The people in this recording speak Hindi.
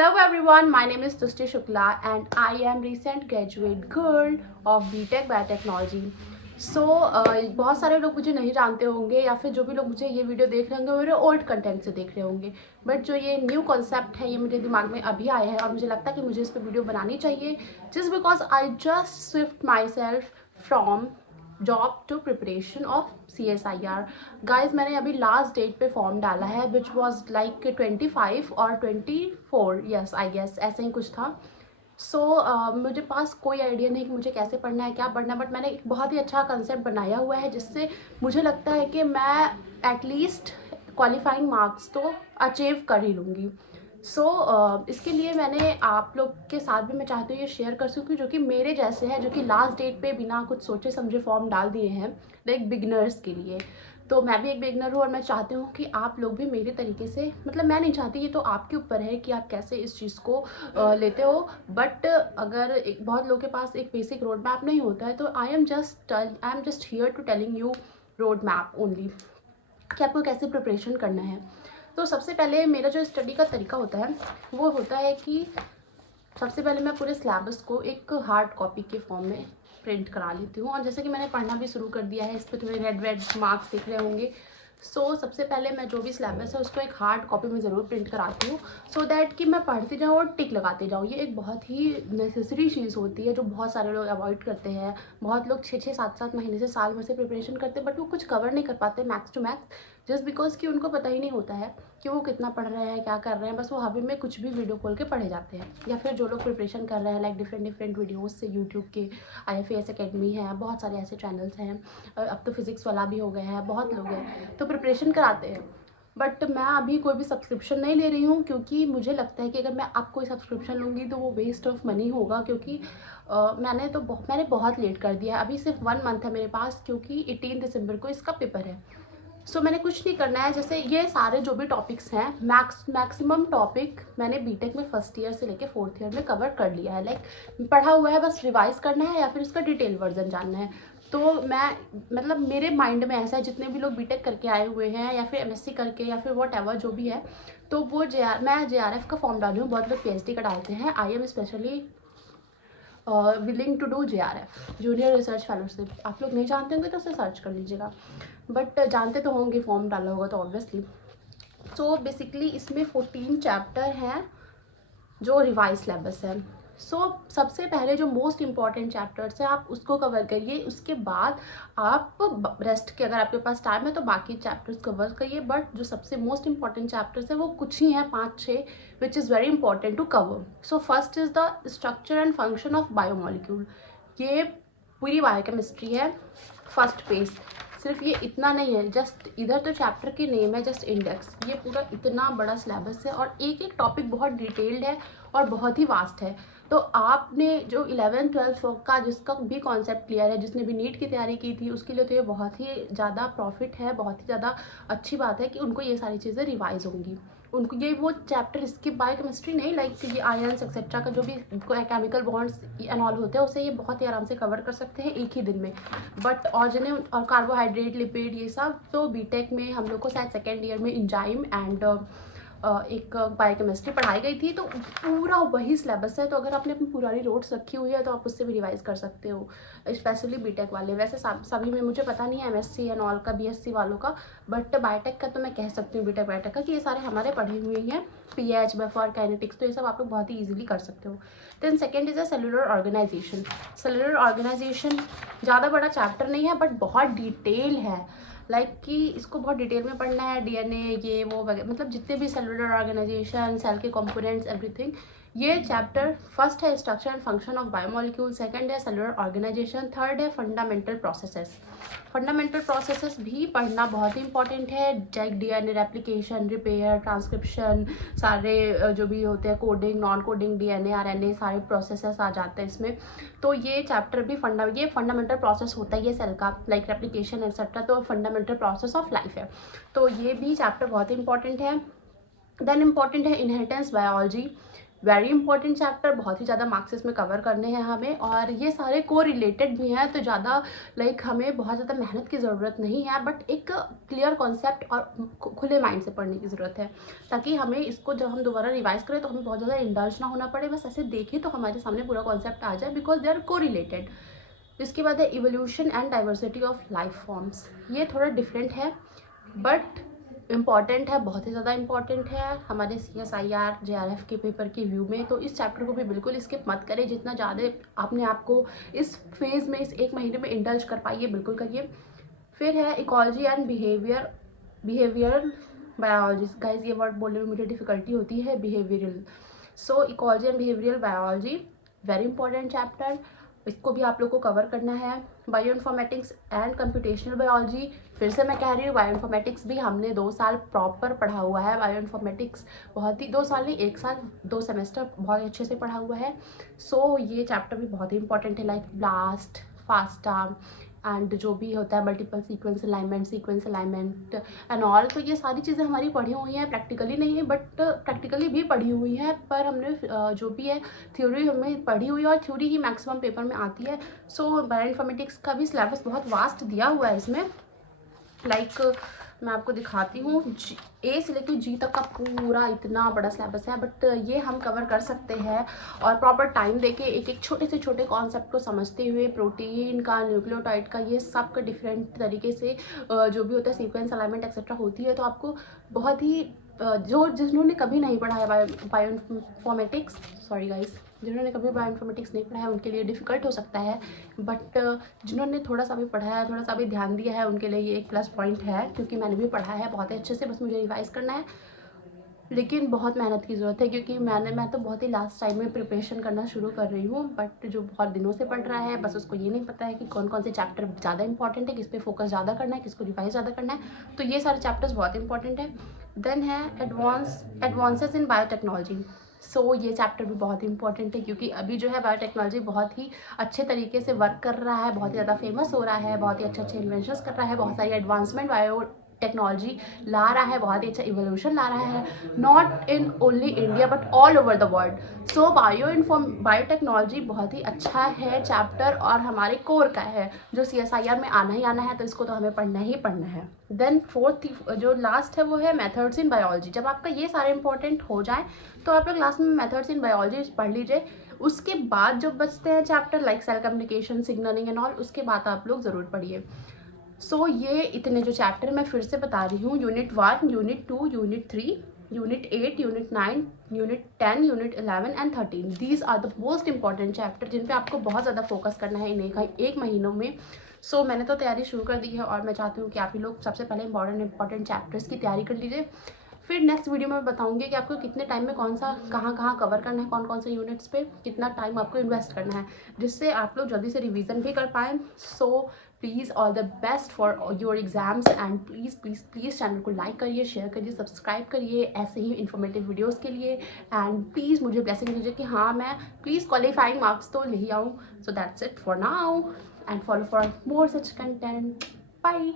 Hello everyone, my name is Tushti Shukla and I am recent graduate girl of BTech Biotechnology. बहुत सारे लोग मुझे नहीं जानते होंगे या फिर जो भी लोग मुझे ये वीडियो देख रहे होंगे मेरे ओल्ड कंटेंट से देख रहे होंगे, बट जो ये न्यू कॉन्सेप्ट है ये मेरे दिमाग में अभी आया है और मुझे लगता है कि मुझे इस पर वीडियो बनानी चाहिए just because I just swift myself from job to preparation of CSIR. Guys मैंने अभी लास्ट डेट पे फॉर्म डाला है विच वॉज लाइक 25 और 24, यस आई गेस ऐसे ही कुछ था. मुझे पास कोई आइडिया नहीं कि मुझे कैसे पढ़ना है क्या पढ़ना है, बट मैंने एक बहुत ही अच्छा कंसेप्ट बनाया हुआ है जिससे मुझे लगता है कि मैं एटलीस्ट क्वालिफाइंग मार्क्स तो अचीव कर ही लूँगी. इसके लिए मैंने आप लोग के साथ भी मैं चाहती हूँ ये शेयर कर सकूँ जो कि मेरे जैसे हैं, जो कि लास्ट डेट पे बिना कुछ सोचे समझे फॉर्म डाल दिए हैं लाइक बिगनर्स के लिए. तो मैं भी एक बिगनर हूँ और मैं चाहती हूँ कि आप लोग भी मेरे तरीके से, मतलब मैं नहीं चाहती, ये तो आपके ऊपर है कि आप कैसे इस चीज़ को लेते हो, बट अगर बहुत लोगों के पास एक बेसिक रोड मैप नहीं होता है तो I am just here to telling you road map only कि आपको कैसे प्रिपरेशन करना है. तो सबसे पहले मेरा जो स्टडी का तरीका होता है वो होता है कि सबसे पहले मैं पूरे सिलेबस को एक हार्ड कॉपी के फॉर्म में प्रिंट करा लेती हूँ. और जैसे कि मैंने पढ़ना भी शुरू कर दिया है, इस पर थोड़े रेड मार्क्स दिख रहे होंगे. सबसे पहले मैं जो भी सिलेबस है उसको एक हार्ड कॉपी में ज़रूर प्रिंट कराती हूँ सो दैट कि मैं पढ़ती जाऊँ और टिक लगाते जाऊँ. ये एक बहुत ही नेसेसरी चीज़ होती है जो बहुत सारे लोग अवॉइड करते हैं. बहुत लोग 6-6, 7-7 महीने से साल भर से प्रिपरेशन करते हैं बट वो कुछ कवर नहीं कर पाते max to max, just because कि उनको पता ही नहीं होता है कि वो कितना पढ़ रहे हैं क्या कर रहे हैं. बस वो हवा में कुछ भी वीडियो खोल के पढ़े जाते हैं. या फिर जो लोग प्रिपरेशन कर रहे हैं लाइक डिफरेंट वीडियोज़ से, यूट्यूब के IFAS अकेडमी है, बहुत सारे ऐसे चैनल्स हैं, अब तो फिज़िक्स वाला भी हो गया है, बहुत लोग हैं तो प्रिपरेशन कराते हैं. बट मैं अभी कोई भी सब्सक्रिप्शन नहीं ले रही हूँ क्योंकि मुझे लगता है कि अगर मैं अब कोई सब्सक्रिप्शन लूँगी तो वो वेस्ट ऑफ मनी होगा, क्योंकि मैंने बहुत लेट कर दिया है. अभी सिर्फ 1 मंथ है मेरे पास क्योंकि 18 दिसंबर को इसका पेपर है. मैंने कुछ नहीं करना है. जैसे ये सारे जो भी टॉपिक्स हैं मैक्सिमम टॉपिक मैंने बीटेक में फर्स्ट ईयर से लेके 4th ईयर में कवर कर लिया है. लाइक पढ़ा हुआ है, बस रिवाइज करना है या फिर उसका डिटेल वर्जन जानना है. तो मैं मतलब मेरे माइंड में ऐसा है जितने भी लोग बीटेक करके आए हुए हैं या फिर MSc करके या फिर वॉट एवर जो भी है, तो वो मैं JRF का फॉर्म डाली हूँ. बहुत लोग PhD का डालते हैं. I am specially willing to do JRF, junior research fellowship. आप लोग नहीं जानते होंगे तो उसे सर्च कर लीजिएगा, बट जानते तो होंगे, फॉर्म डाला होगा तो ऑब्वियसली. बेसिकली इसमें 14 चैप्टर हैं जो रिवाइज सिलेबस है. सबसे पहले जो मोस्ट इम्पॉर्टेंट चैप्टर्स हैं आप उसको कवर करिए. उसके बाद आप रेस्ट के, अगर आपके पास टाइम है तो बाकी चैप्टर्स कवर करिए. बट जो सबसे मोस्ट इम्पॉर्टेंट चैप्टर्स हैं वो कुछ ही हैं, 5-6, which is very important to cover. First is the structure and function of biomolecule. ये पूरी बायोकेमिस्ट्री है. फर्स्ट पेज सिर्फ ये इतना नहीं है, जस्ट इधर तो चैप्टर के नेम है, जस्ट इंडेक्स. ये पूरा इतना बड़ा सिलेबस है और एक एक टॉपिक बहुत डिटेल्ड है और बहुत ही वास्ट है. तो आपने जो 11th 12th का जिसका भी कॉन्सेप्ट क्लियर है, जिसने भी नीट की तैयारी की थी, उसके लिए तो ये बहुत ही ज़्यादा प्रॉफिट है, बहुत ही ज़्यादा अच्छी बात है कि उनको ये सारी चीज़ें रिवाइज होंगी. उनको ये वो चैप्टर इसकी बायोकेमिस्ट्री नहीं, लाइक ये आयन्स एक्सेट्रा का जो भी केमिकल बॉन्ड्स एंड ऑल होते हैं उसे ये बहुत ही आराम से कवर कर सकते हैं एक ही दिन में. बट ऑर्गेनिक और कार्बोहाइड्रेट, लिपिड, ये सब तो बीटेक में हम लोग को शायद 2nd ईयर में एंजाइम एंड एक बायोकेमिस्ट्री पढ़ाई गई थी. तो पूरा वही सिलेबस है. तो अगर आपने अपनी पुरानी नोट्स रखी हुई है तो आप उससे भी रिवाइज कर सकते हो, स्पेशली बीटेक वाले. वैसे सभी में मुझे पता नहीं है MSc एंड ऑल का, BSc वालों का, बट बायोटेक का तो मैं कह सकती हूँ, बीटेक बायोटेक का, कि ये सारे हमारे पढ़े हुए हैं. PH, BFR, काइनेटिक्स, तो ये सब आप लोग बहुत ही ईजिली कर सकते हो. Then second is a cellular organisation. Cellular organisation ज़्यादा बड़ा चैप्टर नहीं है बट बहुत डिटेल है. कि इसको बहुत डिटेल में पढ़ना है. DNA ये वो वगैरह, मतलब जितने भी सेलुलर ऑर्गेनाइजेशन, सेल के कंपोनेंट्स, एवरीथिंग. ये चैप्टर फर्स्ट है structure and function of biomolecule, second है सेलुलर ऑर्गेनाइजेशन, थर्ड है फंडामेंटल प्रोसेसेस. फंडामेंटल प्रोसेसेस भी पढ़ना बहुत ही इंपॉर्टेंट है, like DNA replication, repair, transcription, सारे जो भी होते हैं, coding, non coding, DNA, RNA, सारे प्रोसेसेस आ जाते हैं इसमें. तो ये चैप्टर भी ये फंडामेंटल प्रोसेस होता है ये सेल का, लाइक रेप्लिकेशन एक्सेट्रा, तो फंडामेंटल प्रोसेस ऑफ लाइफ है. तो ये भी चैप्टर बहुत ही इंपॉर्टेंट है. देन इंपॉर्टेंट है inheritance biology. Very important chapter, बहुत ही ज़्यादा मार्क्स इसमें कवर करने हैं हमें, और ये सारे को रिलेटेड भी हैं, तो ज़्यादा हमें बहुत ज़्यादा मेहनत की ज़रूरत नहीं है, बट एक क्लियर कॉन्सेप्ट और खुले माइंड से पढ़ने की ज़रूरत है, ताकि हमें इसको जब हम दोबारा रिवाइज करें तो हमें बहुत ज़्यादा इंडल्ज ना होना पड़े, बस ऐसे देखें तो हमारे सामने पूरा कॉन्सेप्ट आ जाए, बिकॉज दे आर को रिलेटेड। इसके बाद है evolution and diversity of life forms. ये थोड़ा डिफरेंट है बट इम्पॉर्टेंट है, बहुत ही ज़्यादा इम्पॉर्टेंट है हमारे CSIR JRF के पेपर के व्यू में। तो इस चैप्टर को भी बिल्कुल स्किप मत करें, जितना ज़्यादा आपने आपको इस फेज़ में इस 1 महीने में इंडल्ज कर पाइए बिल्कुल करिए। फिर है ecology and behavioural biology. Guys ये वर्ड बोलने में मुझे डिफ़िकल्टी होती है, behavioural. So ecology and behavioural biology very important chapter, इसको भी आप लोग को कवर करना है। Bio informatics and computational biology, फिर से मैं कह रही हूँ बायो इन्फॉर्मेटिक्स भी हमने 2 साल प्रॉपर पढ़ा हुआ है। बायो इन्फॉर्मेटिक्स बहुत ही 2 साल नहीं 1 साल 2 सेमेस्टर बहुत अच्छे से पढ़ा हुआ है। सो ये चैप्टर भी बहुत ही इंपॉर्टेंट है, लाइक ब्लास्ट, फास्टा एंड जो भी होता है multiple sequence alignment and all. तो ये सारी चीज़ें हमारी पढ़ी हुई हैं, प्रैक्टिकली नहीं है बट प्रैक्टिकली भी पढ़ी हुई हैं, पर हमने जो भी है थ्योरी हमें पढ़ी हुई है, और थ्योरी ही मैक्सिमम पेपर में आती है। सो बायो इन्फॉर्मेटिक्स का भी सिलेबस बहुत वास्ट दिया हुआ है इसमें, लाइक मैं आपको दिखाती हूँ, A से लेकर G तक का पूरा इतना बड़ा सिलेबस है, बट ये हम कवर कर सकते हैं और प्रॉपर टाइम देके एक एक छोटे से छोटे कॉन्सेप्ट को समझते हुए, प्रोटीन का, न्यूक्लियोटाइड का, ये सब का डिफरेंट तरीके से जो भी होता है सीक्वेंस अलाइनमेंट एक्सेट्रा होती है, तो आपको बहुत ही जिन्होंने कभी नहीं पढ़ा है बायो इन्फॉर्मेटिक्स, सॉरी गाइस, जिन्होंने कभी बायो इन्फॉर्मेटिक्स नहीं पढ़ा है उनके लिए डिफ़िकल्ट हो सकता है, बट जिन्होंने थोड़ा सा भी पढ़ा है, थोड़ा सा भी ध्यान दिया है, उनके लिए ये एक प्लस पॉइंट है, क्योंकि मैंने भी पढ़ा है बहुत ही अच्छे से, बस मुझे रिवाइज़ करना है। लेकिन बहुत मेहनत की ज़रूरत है, क्योंकि मैं तो बहुत ही लास्ट टाइम में प्रिपरेशन करना शुरू कर रही हूँ, बट जो बहुत दिनों से पढ़ रहा है बस उसको ये नहीं पता है कि कौन कौन से चैप्टर ज़्यादा इंपॉर्टेंट है, किस पे फोकस ज़्यादा करना है, किसको रिवाइज ज़्यादा करना है। तो ये सारे चैप्टर्स बहुत इंपॉर्टेंट है। देन है एडवांसेस इन बायोटेक्नोलॉजी। सो ये चैप्टर भी बहुत इंपॉर्टेंट है, क्योंकि अभी जो है बायोटेक्नोलॉजी बहुत ही अच्छे तरीके से वर्क कर रहा है, बहुत ही ज़्यादा फेमस हो रहा है, बहुत ही अच्छे अच्छे इन्वेंशंस कर रहा है, बहुत सारी एडवांसमेंट बायो टेक्नोलॉजी ला रहा है, बहुत ही अच्छा इवोल्यूशन ला रहा है, not in only India but all over the world. So biotechnology बहुत ही अच्छा है चैप्टर, और हमारे कोर का है, जो CSIR में आना ही आना है, तो इसको तो हमें पढ़ना ही पढ़ना है। देन फोर्थ जो लास्ट है वो है मेथड्स इन बायोलॉजी। जब आपका ये सारे इंपॉर्टेंट हो जाए तो आप लोग लास्ट में मेथड्स इन बायोलॉजी पढ़ लीजिए। उसके बाद जो बचते हैं chapter like cell communication, signalling and all, उसके बाद आप लोग ज़रूर पढ़िए। सो ये इतने जो चैप्टर मैं फिर से बता रही हूँ, unit 1, unit 2, unit 3, unit 8, unit 9, unit 10, unit 11 and 13, these are the most important chapter, जिन पे आपको बहुत ज़्यादा फोकस करना है इन एक महीनों में। सो मैंने तो तैयारी शुरू कर दी है, और मैं चाहती हूँ कि आप ही लोग सबसे पहले इंपॉर्टेंट चैप्टर्स की तैयारी कर लीजिए। फिर नेक्स्ट वीडियो में बताऊंगी कि आपको कितने टाइम में कौन सा कहाँ कवर करना है, कौन कौन से यूनिट्स पे कितना टाइम आपको इन्वेस्ट करना है, जिससे आप लोग जल्दी से रिवीजन भी कर पाएँ। So please all the best for your exams, and please please please channel को लाइक करिए, शेयर करिए, सब्सक्राइब करिए ऐसे ही इन्फॉर्मेटिव वीडियोस के लिए, एंड प्लीज़ मुझे ब्लेसिंग दीजिए कि हाँ मैं प्लीज़ क्वालिफाइंग मार्क्स तो ले ही आऊँ। So that's it for now, and follow for more such content. Bye.